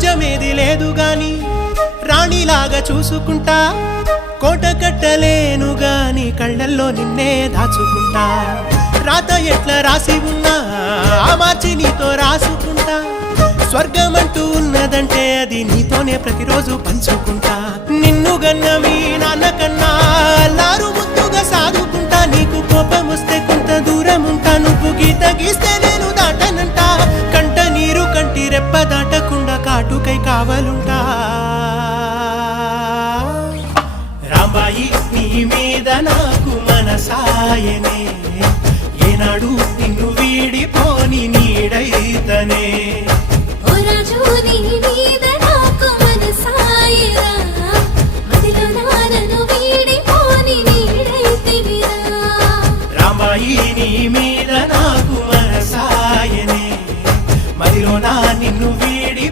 రాజ్యమేది లేదు గాని రాణిలాగా చూసుకుంటా కోట కట్టలేను గాని కళ్ళల్లో నిన్నే దాచుకుంటా రాత ఎట్లా రాసి ఉన్నా మార్చి నీతో రాసుకుంటా స్వర్గమంటూ ఉన్నదంటే అది నీతోనే ప్రతిరోజు పంచుకుంటా నిన్ను గన్న మీ నాన్నకన్నా లారు ముద్దుగా సాదుకుంటా నీకు కోపం వస్తే కొంత దూరం ఉంటా నువ్వు గీత గీస్తే నేను దాటనంటా కంట నీరు కంటి రెప్ప దాటకుండా కాటుకై కావలుంటా రాంబాయి నీ మీద నాకు మనసాయనే ఏనాడు నిన్ను వీడిపోని నీడైతనే ఓ రాజు నీ